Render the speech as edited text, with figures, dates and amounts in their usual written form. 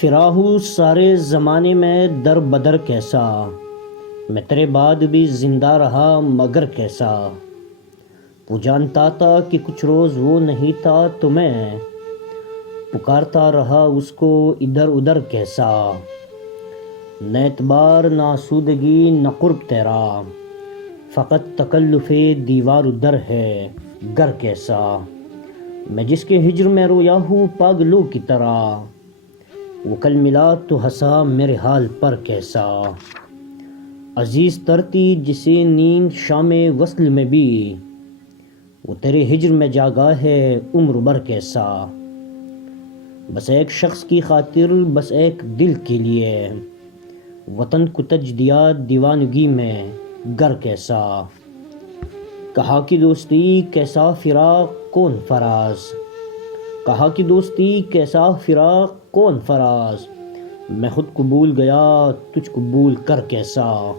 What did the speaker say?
فراہو سارے زمانے میں در بدر کیسا، میں تیرے بعد بھی زندہ رہا مگر کیسا۔ وہ جانتا تھا کہ کچھ روز وہ نہیں تھا تو میں پکارتا رہا اس کو ادھر ادھر کیسا۔ نہ اعتبار نہ آسودگی نہ قرب تیرا، فقط تکلف دیوار ادھر ہے گر کیسا۔ میں جس کے ہجر میں رویا ہوں پاگلوں کی طرح، وہ کل ملا تو ہنسا میرے حال پر کیسا۔ عزیز ترتی جسے نیند شام وصل میں بھی، وہ تیرے ہجر میں جاگا ہے عمر بھر کیسا۔ بس ایک شخص کی خاطر، بس ایک دل کے لیے، وطن کو تج دیا دیوانگی میں گر کیسا۔ کہا کہ دوستی کیسا فراق کون فراز، کہا کہ دوستی کیسا فراق کون فراز، میں خود کو بھول گیا تجھ کو بھول کر کیسا۔